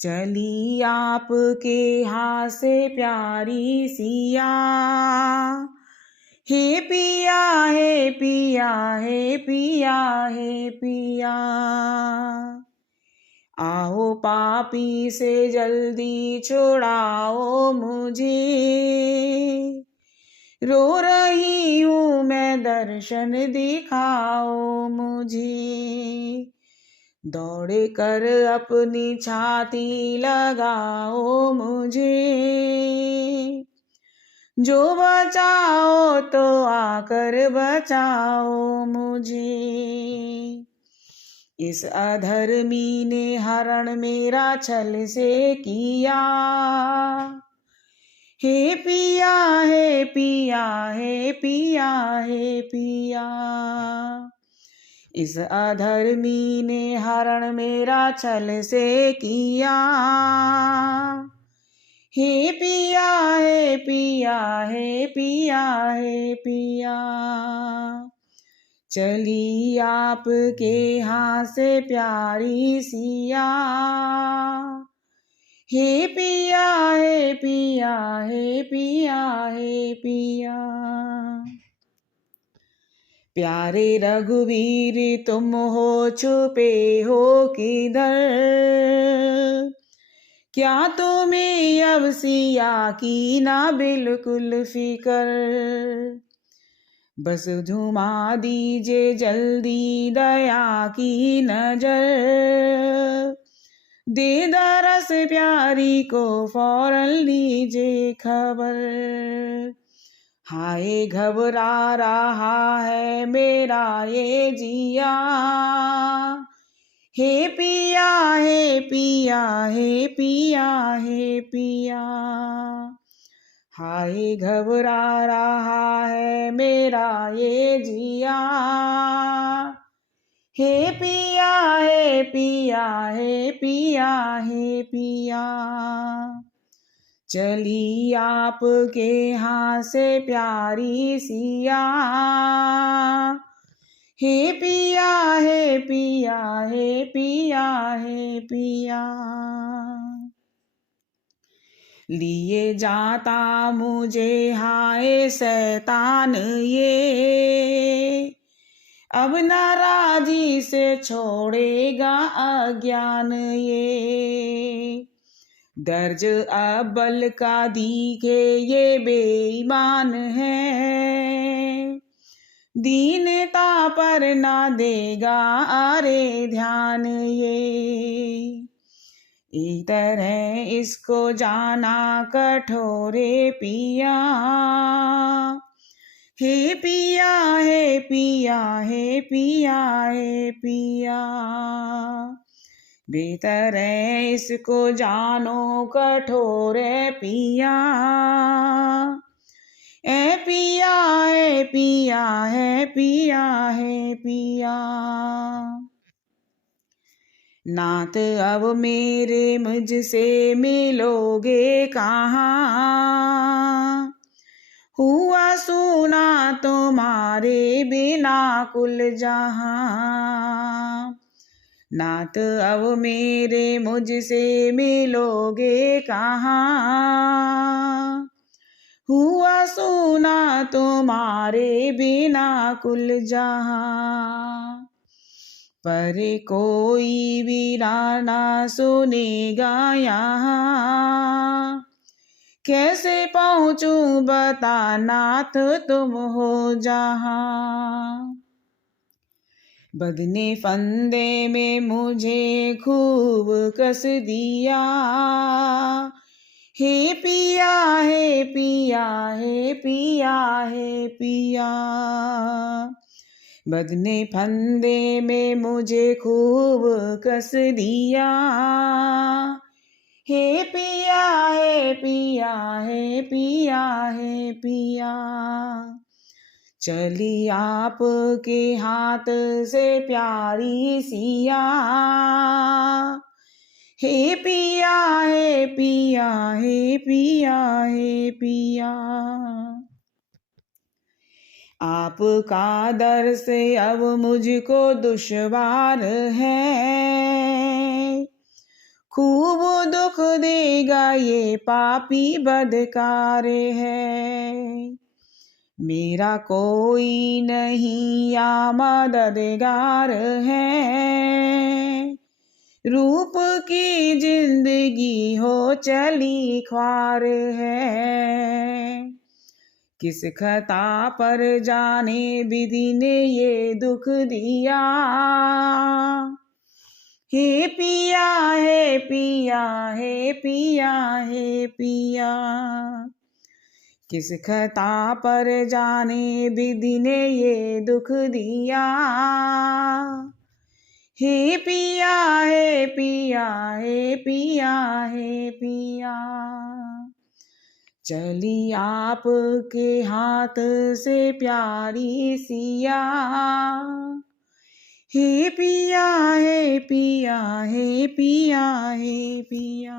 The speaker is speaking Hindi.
चली आपके हाथ से प्यारी सिया, हे पिया हे पिया हे पिया हे पिया। आओ पापी से जल्दी छुड़ाओ मुझे, रो रही हूँ मैं दर्शन दिखाओ मुझे। दौड़ कर अपनी छाती लगाओ मुझे, जो बचाओ तो आकर बचाओ मुझे। इस अधर्मी ने हरण मेरा छल से किया, हे पिया हे पिया हे पिया हे पिया। इस अधर्मी ने हरण मेरा छल से किया, हे पिया हे पिया हे पिया हे पिया। चली आपके हाथ से प्यारी सिया, हे पिया हे पिया हे पिया हे पिया। प्यारे रघुवीर तुम हो छुपे हो किधर, क्या तुम्हें अब सिया की ना बिल्कुल फिकर। बस झुमा दीजिए जल्दी दया की नजर, दे दरस प्यारी को फौरन लीजिए खबर। हाय घबरा रहा है मेरा ये जिया, हे पिया हे पिया हे पिया हे पिया। हाय घबरा रहा है मेरा ये जिया, हे पिया हे पिया हे पिया हे पिया। चली आपके हाथ से प्यारी सिया, हे पिया हे पिया हे पिया हे पिया। लिए जाता मुझे हाय शैतान ये, अब नाराजी से छोड़ेगा अज्ञान ये। दर्ज अब्बल का दिखे ये बेईमान है, दीनता पर ना देगा अरे ध्यान ये। एक तरह इसको जाना कठोरे पिया, हे पिया हे पिया हे पिया हे पिया। बेहतर है इसको जानो कठोरे पिया, ए पिया है पिया है पिया है पिया। नाथ अब मेरे मुझसे मिलोगे कहाँ, हुआ सुना तुम्हारे बिना कुल जहाँ। नाथ अब मेरे मुझसे मिलोगे कहाँ, हुआ सुना तुम्हारे बिना कुल जहाँ। पर कोई वीरा ना सुनेगा यहाँ, कैसे पहुँचूं बता नाथ तुम हो जहाँ। बदने फंदे में मुझे खूब कस दिया, हे पिया हे पिया हे पिया हे पिया। बदने फंदे में मुझे खूब कस दिया, हे पिया हे पिया हे पिया हे पिया। चली आपके हाथ से प्यारी सिया, हे पिया हे पिया हे पिया हे पिया। आपका दर से अब मुझको दुश्वार है, खूब दुख देगा ये पापी बदकार है। मेरा कोई नहीं या मददगार है। रूप की जिंदगी हो चली ख्वार है। किस खता पर जाने विधि ने ये दुख दिया। हे पिया हे पिया हे पिया हे पिया। किस खता पर जाने विधि ने ये दुख दिया। हे पिया हे पिया हे पिया हे पिया। चली आपके हाथ से प्यारी सिया। हे पिया हे पिया हे पिया हे पिया।